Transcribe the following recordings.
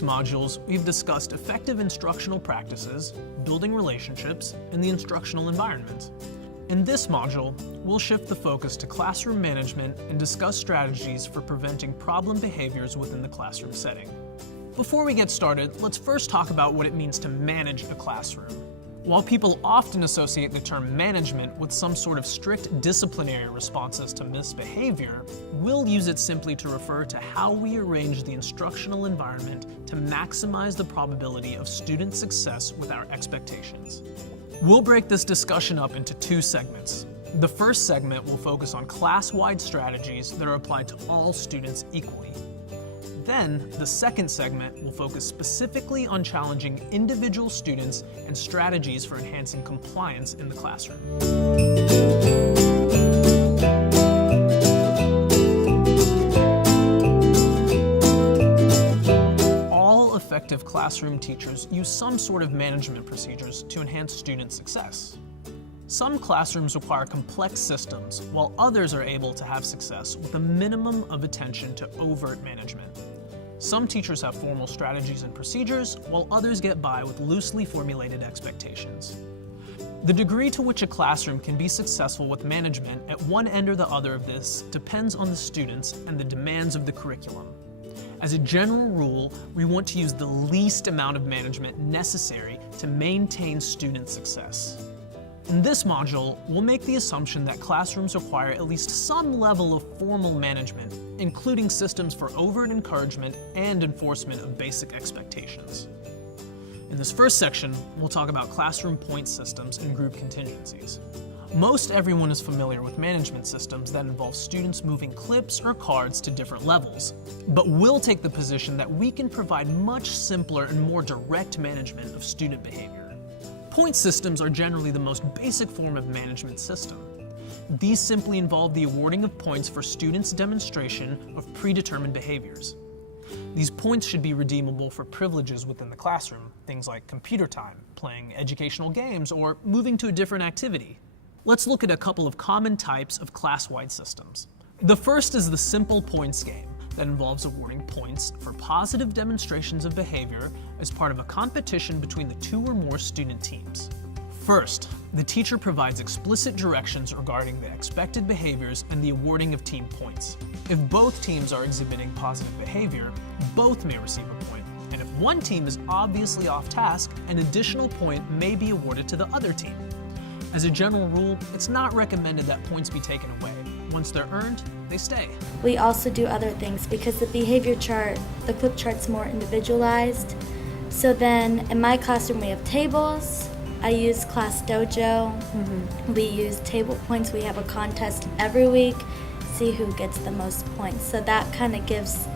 previous modules, we've discussed effective instructional practices, building relationships, and the instructional environment. In this module, we'll shift the focus to classroom management and discuss strategies for preventing problem behaviors within the classroom setting. Before we get started, let's first talk about what it means to manage a classroom. While people often associate the term management with some sort of strict disciplinary responses to misbehavior, we'll use it simply to refer to how we arrange the instructional environment to maximize the probability of student success with our expectations. We'll break this discussion up into two segments. The first segment will focus on class-wide strategies that are applied to all students equally. Then, the second segment will focus specifically on challenging individual students and strategies for enhancing compliance in the classroom. All effective classroom teachers use some sort of management procedures to enhance student success. Some classrooms require complex systems, while others are able to have success with a minimum of attention to overt management. Some teachers have formal strategies and procedures, while others get by with loosely formulated expectations. The degree to which a classroom can be successful with management at one end or the other of this depends on the students and the demands of the curriculum. As a general rule, we want to use the least amount of management necessary to maintain student success. In this module, we'll make the assumption that classrooms require at least some level of formal management, including systems for overt encouragement and enforcement of basic expectations. In this first section, we'll talk about classroom point systems and group contingencies. Most everyone is familiar with management systems that involve students moving clips or cards to different levels, but we'll take the position that we can provide much simpler and more direct management of student behavior. Point systems are generally the most basic form of management system. These simply involve the awarding of points for students' demonstration of predetermined behaviors. These points should be redeemable for privileges within the classroom, things like computer time, playing educational games, or moving to a different activity. Let's look at a couple of common types of class-wide systems. The first is the simple points game that involves awarding points for positive demonstrations of behavior as part of a competition between the two or more student teams. First, the teacher provides explicit directions regarding the expected behaviors and the awarding of team points. If both teams are exhibiting positive behavior, both may receive a point, and if one team is obviously off task, an additional point may be awarded to the other team. As a general rule, it's not recommended that points be taken away. Once they're earned, they stay. We also do other things because the behavior chart, the clip chart's more individualized. So then in my classroom we have tables. I use Class Dojo. We use table points. We have a contest every week, see who gets the most points. So that kind of gives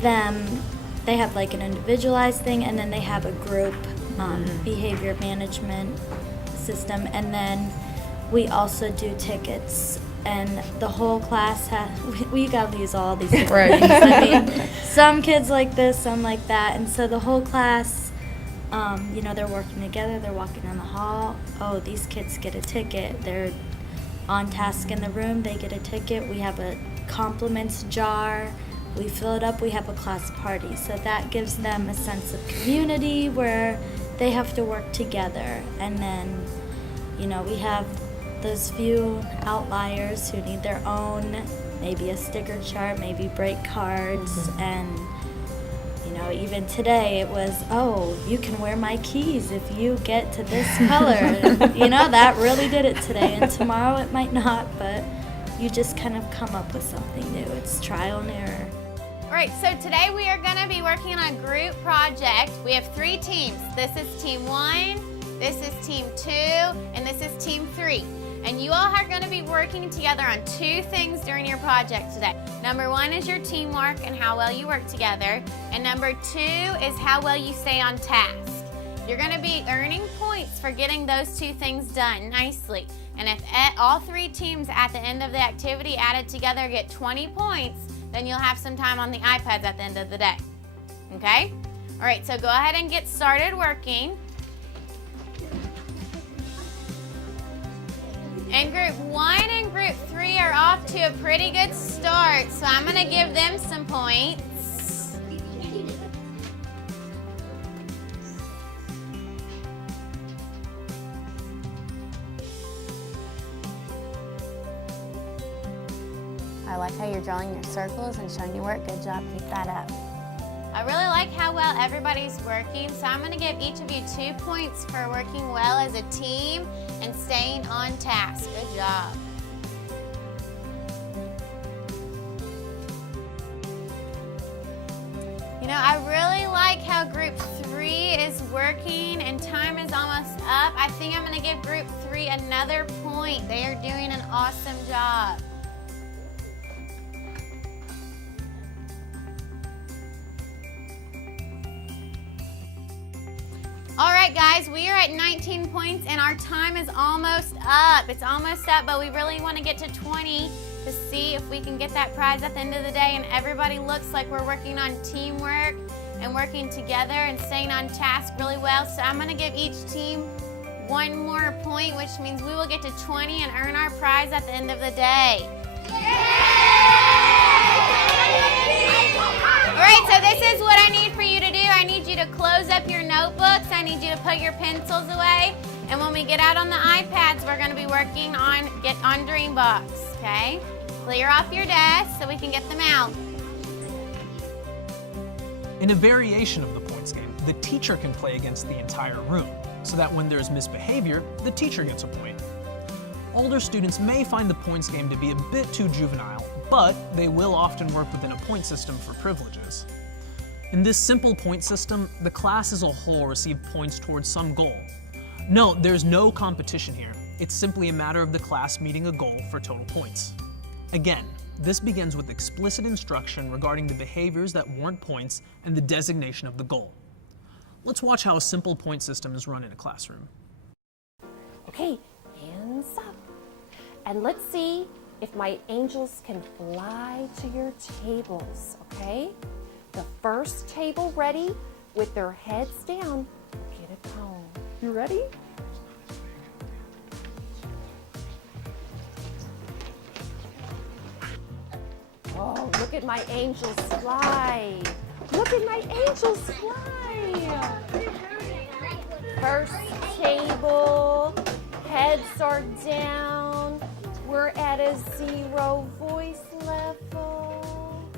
them, they have like an individualized thing, and then they have a group behavior management system. And then we also do tickets. And the whole class we gotta use all these different things. I mean, some kids like this, some like that. And so the whole class, they're working together, they're walking down the hall. Oh, these kids get a ticket. They're on task in the room, they get a ticket. We have a compliments jar. We fill it up, we have a class party. So that gives them a sense of community where they have to work together. And then, we have those few outliers who need their own, maybe a sticker chart, maybe break cards, and even today it was, oh, you can wear my keys if you get to this color. That really did it today, and tomorrow it might not, but you just kind of come up with something new. It's trial and error. All right, so today we are going to be working on a group project. We have 3 teams. This is team 1, this is team 2, and this is team 3. And you all are going to be working together on 2 things during your project today. Number 1 is your teamwork and how well you work together. And number 2 is how well you stay on task. You're going to be earning points for getting those 2 things done nicely. And if all 3 teams at the end of the activity added together get 20 points, then you'll have some time on the iPads at the end of the day. Okay? All right, so go ahead and get started working. And group 1 and group 3 are off to a pretty good start, so I'm going to give them some points. I like how you're drawing your circles and showing your work. Good job, keep that up. I really like how well everybody's working, so I'm gonna give each of you 2 points for working well as a team and staying on task. Good job. You know, I really like how group 3 is working and time is almost up. I think I'm gonna give group 3 another point. They are doing an awesome job. All right, guys, we are at 19 points and our time is almost up. It's almost up, but we really want to get to 20 to see if we can get that prize at the end of the day. And everybody looks like we're working on teamwork and working together and staying on task really well. So I'm going to give each team 1 more point, which means we will get to 20 and earn our prize at the end of the day. All right, so this is what I need for you to do. I need you to close up your notebooks. I need you to put your pencils away. And when we get out on the iPads, we're going to be working on Dreambox, okay? Clear off your desk so we can get them out. In a variation of the points game, the teacher can play against the entire room, so that when there's misbehavior, the teacher gets a point. Older students may find the points game to be a bit too juvenile, but they will often work within a point system for privileges. In this simple point system, the class as a whole receive points towards some goal. Note, there's no competition here. It's simply a matter of the class meeting a goal for total points. Again, this begins with explicit instruction regarding the behaviors that warrant points and the designation of the goal. Let's watch how a simple point system is run in a classroom. Okay, hands up. And let's see if my angels can fly to your tables, okay? The first table ready with their heads down. Get a cone. You ready? Oh, look at my angels fly. Look at my angels fly. First table, heads are down. We're at a 0 voice level.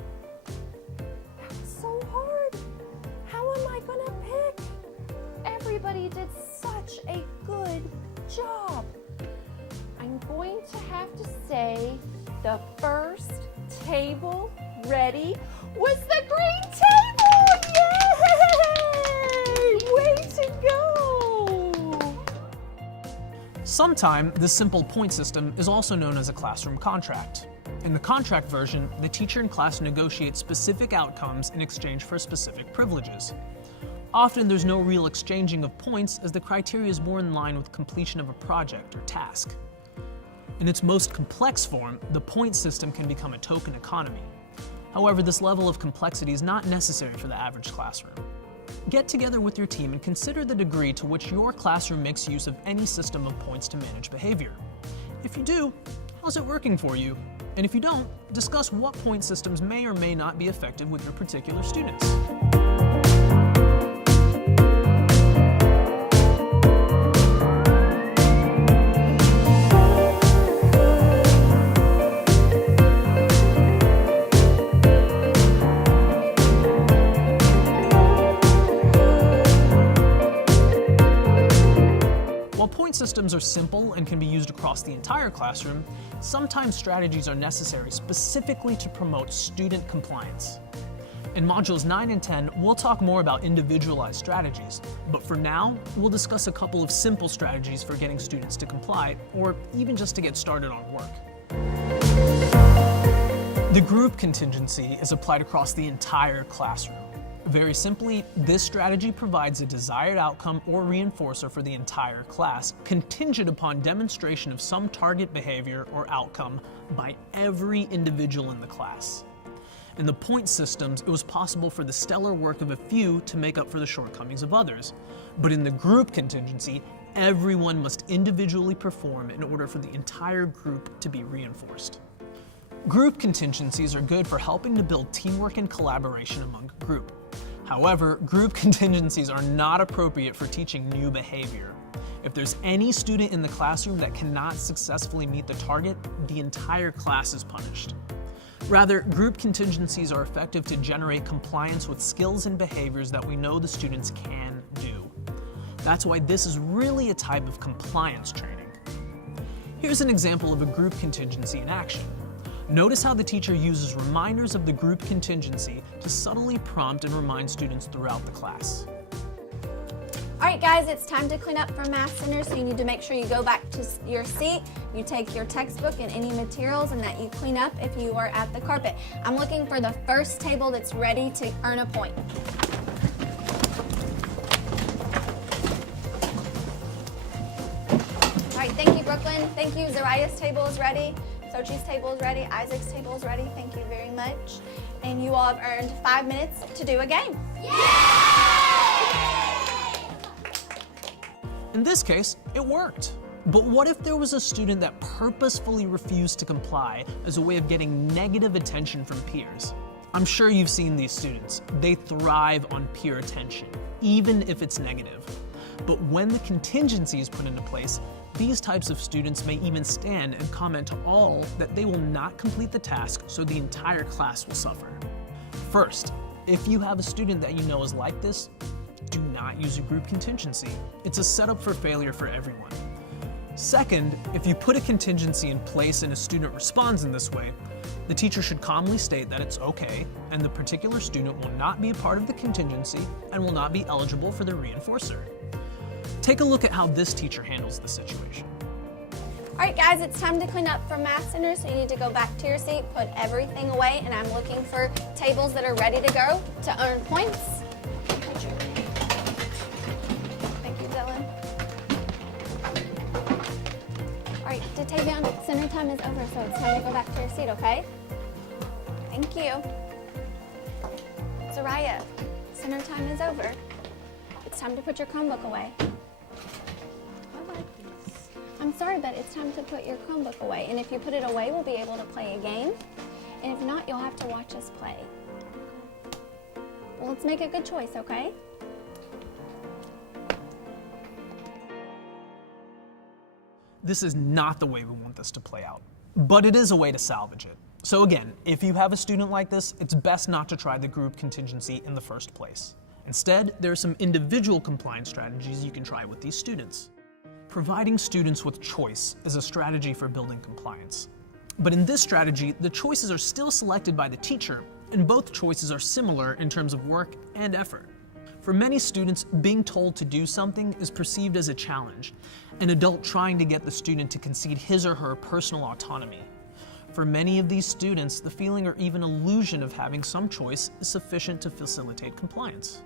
That was so hard. How am I gonna pick? Everybody did such a good job. I'm going to have to say the first table ready was the green table! Yay! Way to go! Sometime, this simple point system is also known as a classroom contract. In the contract version, the teacher and class negotiate specific outcomes in exchange for specific privileges. Often there's no real exchanging of points as the criteria is more in line with completion of a project or task. In its most complex form, the point system can become a token economy. However, this level of complexity is not necessary for the average classroom. Get together with your team and consider the degree to which your classroom makes use of any system of points to manage behavior. If you do, how's it working for you? And if you don't, discuss what point systems may or may not be effective with your particular students. Point systems are simple and can be used across the entire classroom. Sometimes strategies are necessary specifically to promote student compliance. In modules 9 and 10, we'll talk more about individualized strategies, but for now, we'll discuss a couple of simple strategies for getting students to comply, or even just to get started on work. The group contingency is applied across the entire classroom. Very simply, this strategy provides a desired outcome or reinforcer for the entire class, contingent upon demonstration of some target behavior or outcome by every individual in the class. In the point systems, it was possible for the stellar work of a few to make up for the shortcomings of others. But in the group contingency, everyone must individually perform in order for the entire group to be reinforced. Group contingencies are good for helping to build teamwork and collaboration among a group. However, group contingencies are not appropriate for teaching new behavior. If there's any student in the classroom that cannot successfully meet the target, the entire class is punished. Rather, group contingencies are effective to generate compliance with skills and behaviors that we know the students can do. That's why this is really a type of compliance training. Here's an example of a group contingency in action. Notice how the teacher uses reminders of the group contingency to subtly prompt and remind students throughout the class. All right, guys, it's time to clean up for Math Center, so you need to make sure you go back to your seat, you take your textbook and any materials, and that you clean up if you are at the carpet. I'm looking for the first table that's ready to earn a point. All right, thank you, Brooklyn. Thank you. Zariah's table is ready. Sochi's table is ready. Isaac's table is ready. Thank you very much. And you all have earned 5 minutes to do a game. In this case, it worked. But what if there was a student that purposefully refused to comply as a way of getting negative attention from peers? I'm sure you've seen these students. They thrive on peer attention, even if it's negative. But when the contingency is put into place, these types of students may even stand and comment to all that they will not complete the task, so the entire class will suffer. First, if you have a student that you know is like this, do not use a group contingency. It's a setup for failure for everyone. Second, if you put a contingency in place and a student responds in this way, the teacher should calmly state that it's okay and the particular student will not be a part of the contingency and will not be eligible for the reinforcer. Take a look at how this teacher handles the situation. All right, guys, it's time to clean up for Math Center, so you need to go back to your seat, put everything away, and I'm looking for tables that are ready to go to earn points. Thank you, Dylan. All right, Datavion, center time is over, so it's time to go back to your seat, okay? Thank you. Zariah, center time is over. It's time to put your Chromebook away. I'm sorry, but it's time to put your Chromebook away. And if you put it away, we'll be able to play a game. And if not, you'll have to watch us play. Well, let's make a good choice, okay? This is not the way we want this to play out, but it is a way to salvage it. So again, if you have a student like this, it's best not to try the group contingency in the first place. Instead, there are some individual compliance strategies you can try with these students. Providing students with choice is a strategy for building compliance. But in this strategy, the choices are still selected by the teacher, and both choices are similar in terms of work and effort. For many students, being told to do something is perceived as a challenge, an adult trying to get the student to concede his or her personal autonomy. For many of these students, the feeling or even illusion of having some choice is sufficient to facilitate compliance.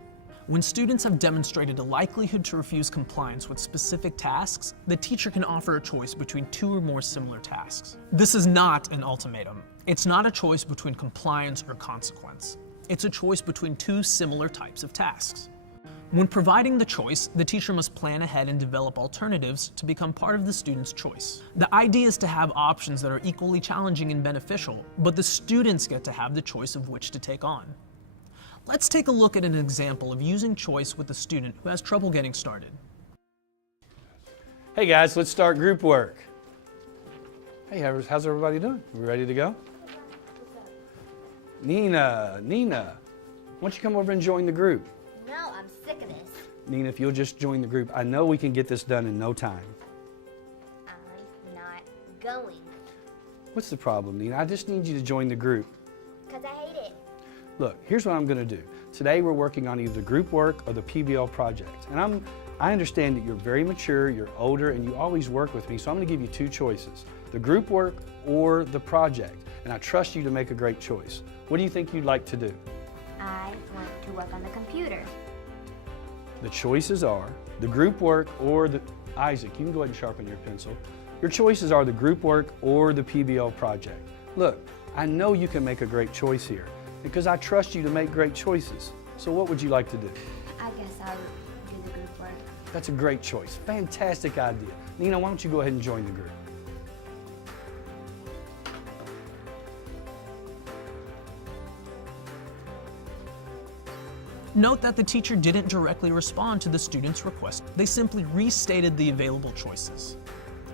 When students have demonstrated a likelihood to refuse compliance with specific tasks, the teacher can offer a choice between 2 or more similar tasks. This is not an ultimatum. It's not a choice between compliance or consequence. It's a choice between 2 similar types of tasks. When providing the choice, the teacher must plan ahead and develop alternatives to become part of the student's choice. The idea is to have options that are equally challenging and beneficial, but the students get to have the choice of which to take on. Let's take a look at an example of using choice with a student who has trouble getting started. Hey guys, let's start group work. Hey, how's everybody doing? We ready to go? Nina, why don't you come over and join the group? No, I'm sick of this. Nina, if you'll just join the group, I know we can get this done in no time. I'm not going. What's the problem, Nina? I just need you to join the group. Because I hate it. Look, here's what I'm going to do. Today we're working on either group work or the PBL project. And I understand that you're very mature, you're older, and you always work with me, so I'm going to give you 2 choices. The group work or the project. And I trust you to make a great choice. What do you think you'd like to do? I want to work on the computer. The choices are the group work or the... Isaac, you can go ahead and sharpen your pencil. Your choices are the group work or the PBL project. Look, I know you can make a great choice here because I trust you to make great choices. So what would you like to do? I guess I'll do the group work. That's a great choice. Fantastic idea. Nina, why don't you go ahead and join the group? Note that the teacher didn't directly respond to the student's request. They simply restated the available choices.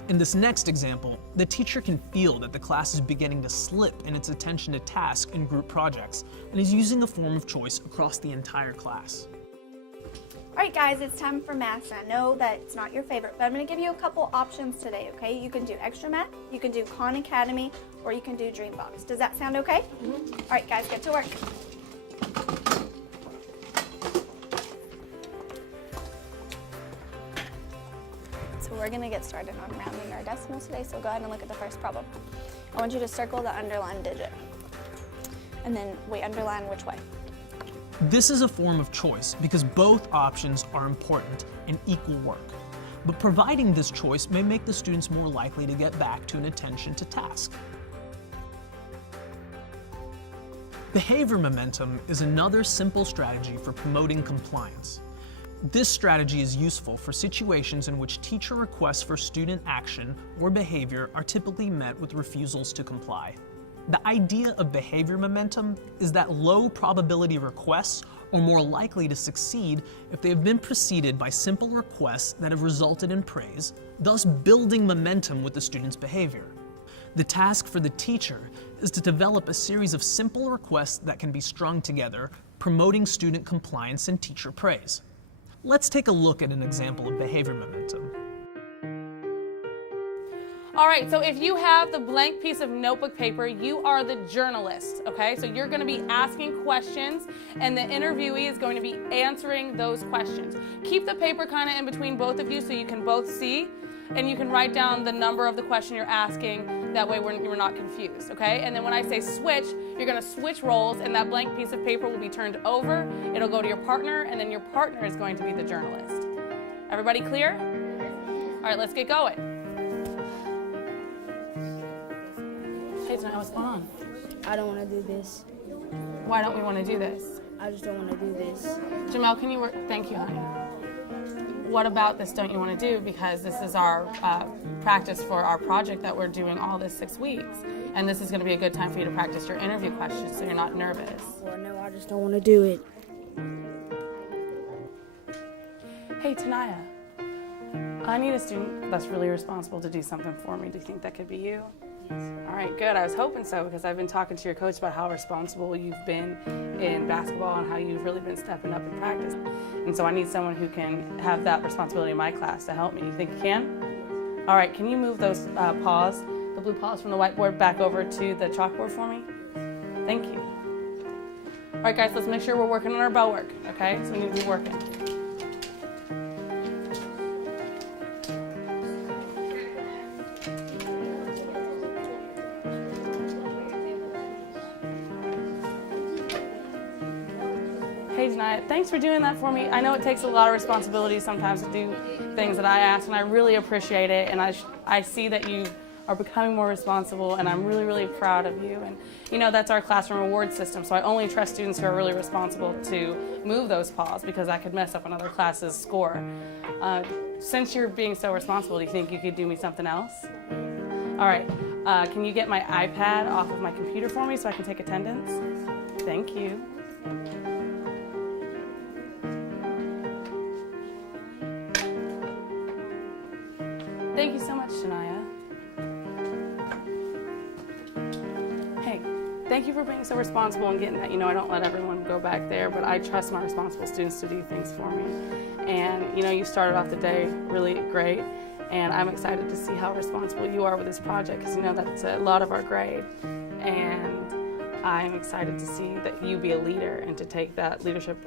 In this next example, the teacher can feel that the class is beginning to slip in its attention to task and group projects and is using a form of choice across the entire class. All right, guys, it's time for math. And I know that it's not your favorite, but I'm going to give you a couple options today, okay? You can do Extra Math, you can do Khan Academy, or you can do Dreambox. Does that sound okay? All right, guys, get to work. So we're going to get started on rounding our decimals today, so go ahead and look at the first problem. I want you to circle the underlined digit, and then we underline which way. This is a form of choice because both options are important and equal work. But providing this choice may make the students more likely to get back to an attention to task. Behavior momentum is another simple strategy for promoting compliance. This strategy is useful for situations in which teacher requests for student action or behavior are typically met with refusals to comply. The idea of behavior momentum is that low probability requests are more likely to succeed if they have been preceded by simple requests that have resulted in praise, thus building momentum with the student's behavior. The task for the teacher is to develop a series of simple requests that can be strung together, promoting student compliance and teacher praise. Let's take a look at an example of behavior momentum. All right, so if you have the blank piece of notebook paper, you are the journalist, okay? So you're gonna be asking questions and the interviewee is going to be answering those questions. Keep the paper kind of in between both of you so you can both see, and you can write down the number of the question you're asking. That way we're not confused, okay? And then when I say switch, you're gonna switch roles and that blank piece of paper will be turned over, it'll go to your partner, and then your partner is going to be the journalist. Everybody clear? All right, let's get going. Hey, tonight, what's going on? I don't want to do this. Why don't we want to do this? I just don't want to do this. Jamel, can you work? Thank you, honey. What about this don't you want to do? Because this is our practice for our project that we're doing all this 6 weeks. And this is going to be a good time for you to practice your interview questions so you're not nervous. Well, no, I just don't want to do it. Hey, Tanaya. I need a student that's really responsible to do something for me. Do you think that could be you? All right, good. I was hoping so because I've been talking to your coach about how responsible you've been in basketball and how you've really been stepping up in practice. And so I need someone who can have that responsibility in my class to help me. You think you can? All right, can you move those paws, the blue paws from the whiteboard back over to the chalkboard for me? Thank you. All right, guys, let's make sure we're working on our bell work, okay? So we need to be working. Hey, Janiyah, thanks for doing that for me. I know it takes a lot of responsibility sometimes to do things that I ask, and I really appreciate it. And I see that you are becoming more responsible, and I'm really, really proud of you. And you know, that's our classroom reward system, so I only trust students who are really responsible to move those paws because I could mess up another class's score. Since you're being so responsible, do you think you could do me something else? All right, can you get my iPad off of my computer for me so I can take attendance? Thank you. Thank you so much, Janiyah. Hey, thank you for being so responsible and getting that. You know, I don't let everyone go back there, but I trust my responsible students to do things for me. And, you know, you started off the day really great, and I'm excited to see how responsible you are with this project because, you know, that's a lot of our grade. And I'm excited to see that you be a leader and to take that leadership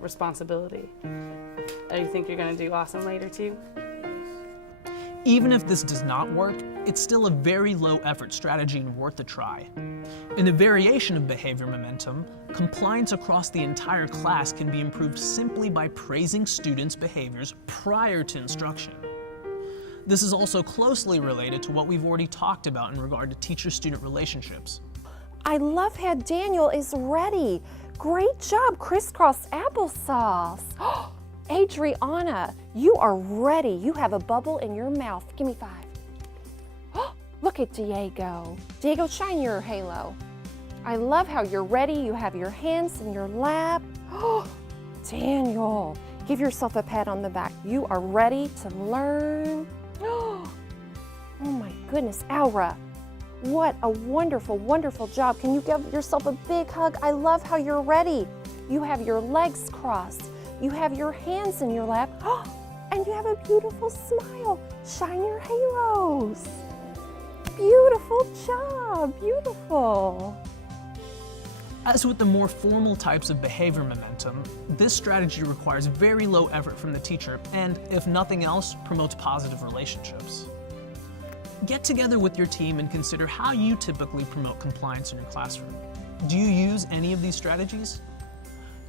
responsibility. You think you're going to do awesome later, too? Even if this does not work, it's still a very low-effort strategy and worth a try. In a variation of behavior momentum, compliance across the entire class can be improved simply by praising students' behaviors prior to instruction. This is also closely related to what we've already talked about in regard to teacher-student relationships. I love how Daniel is ready. Great job, crisscross applesauce. Adriana, you are ready. You have a bubble in your mouth. Give me 5. Look at Diego. Diego, shine your halo. I love how you're ready. You have your hands in your lap. Daniel, give yourself a pat on the back. You are ready to learn. goodness, Aura, what a wonderful, wonderful job. Can you give yourself a big hug? I love how you're ready. You have your legs crossed. You have your hands in your lap. And you have a beautiful smile. Shine your halos. Beautiful job, beautiful. As with the more formal types of behavior momentum, this strategy requires very low effort from the teacher and, if nothing else, promotes positive relationships. Get together with your team and consider how you typically promote compliance in your classroom. Do you use any of these strategies?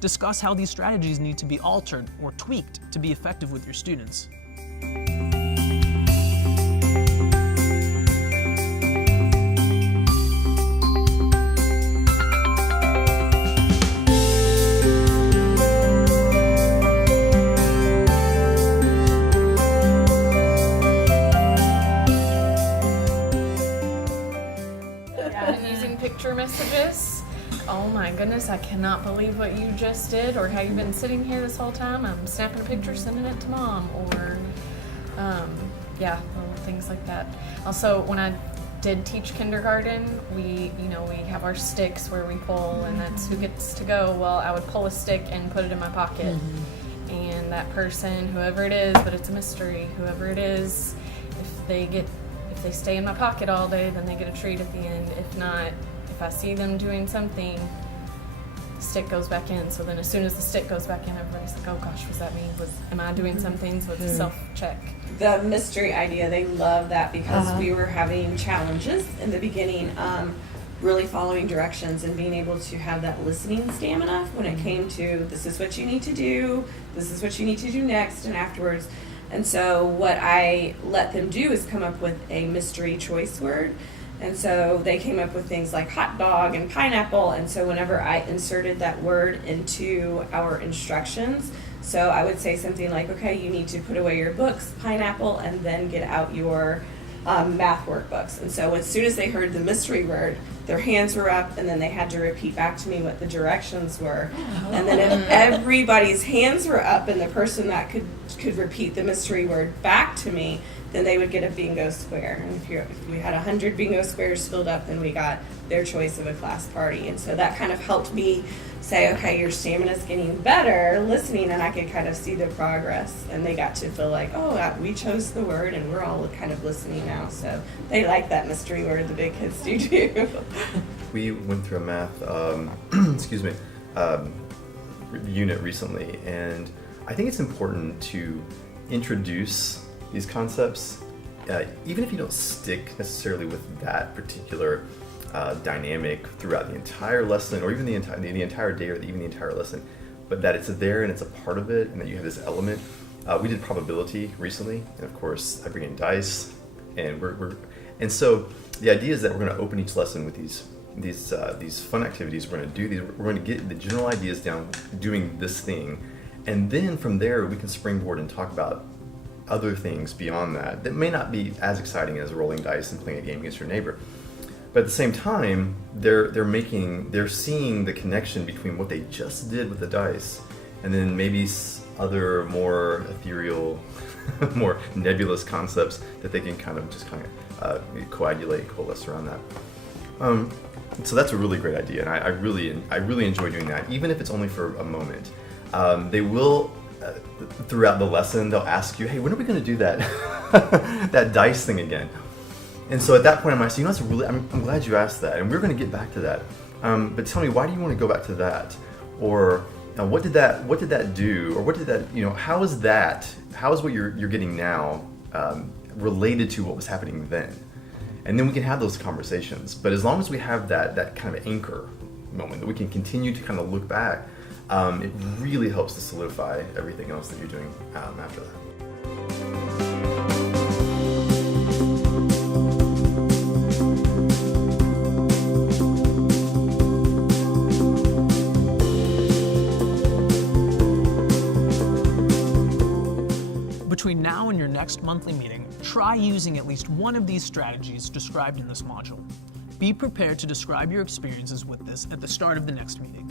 Discuss how these strategies need to be altered or tweaked to be effective with your students. Using picture messages. Oh my goodness, I cannot believe what you just did, or how you've been sitting here this whole time. I'm snapping a picture, sending it to mom, or yeah, little things like that. Also, when I did teach kindergarten, we have our sticks where we pull, and that's who gets to go. Well, I would pull a stick and put it in my pocket, and that person, whoever it is, but it's a mystery, whoever it is, if they stay in my pocket all day, then they get a treat at the end. If not, if I see them doing something, the stick goes back in. So then as soon as the stick goes back in, everybody's like, oh gosh, was that me? Am I doing something? So it's a self-check. The mystery idea, they love that because we were having challenges in the beginning, really following directions and being able to have that listening stamina when it came to this is what you need to do, this is what you need to do next and afterwards. And so what I let them do is come up with a mystery choice word. And so they came up with things like hot dog and pineapple. And so whenever I inserted that word into our instructions, so I would say something like, okay, you need to put away your books, pineapple, and then get out your math workbooks. And so as soon as they heard the mystery word, their hands were up, and then they had to repeat back to me what the directions were. And then if everybody's hands were up and the person that could repeat the mystery word back to me, then they would get a bingo square. And if we had 100 bingo squares filled up, then we got their choice of a class party. And so that kind of helped me say, okay, your stamina's getting better listening, and I could kind of see the progress. And they got to feel like, oh, we chose the word, and we're all kind of listening now. So they like that mystery word, the big kids do too. We went through a math, unit recently, and I think it's important to introduce these concepts, even if you don't stick necessarily with that particular dynamic throughout the entire lesson, or even the entire day, or even the entire lesson, but that it's there and it's a part of it, and that you have this element. We did probability recently, and of course I bring in dice, and and so the idea is that we're going to open each lesson with these fun activities. We're going to do these. We're going to get the general ideas down, doing this thing, and then from there we can springboard and talk about other things beyond that may not be as exciting as rolling dice and playing a game against your neighbor. But at the same time, they're seeing the connection between what they just did with the dice, and then maybe other more ethereal, more nebulous concepts that they can kind of coalesce around that. So that's a really great idea, and I really enjoy doing that, even if it's only for a moment. They will. Throughout the lesson, they'll ask you, hey, when are we going to do that that dice thing again? And so at that point I might say, that's I'm glad you asked that, and we're going to get back to that. But tell me, why do you want to go back to that? Or what did that do? Or what did that, how is what you're getting now related to what was happening then? And then we can have those conversations. But as long as we have that kind of anchor moment that we can continue to kind of look back, it really helps to solidify everything else that you're doing after that. Between now and your next monthly meeting, try using at least one of these strategies described in this module. Be prepared to describe your experiences with this at the start of the next meeting.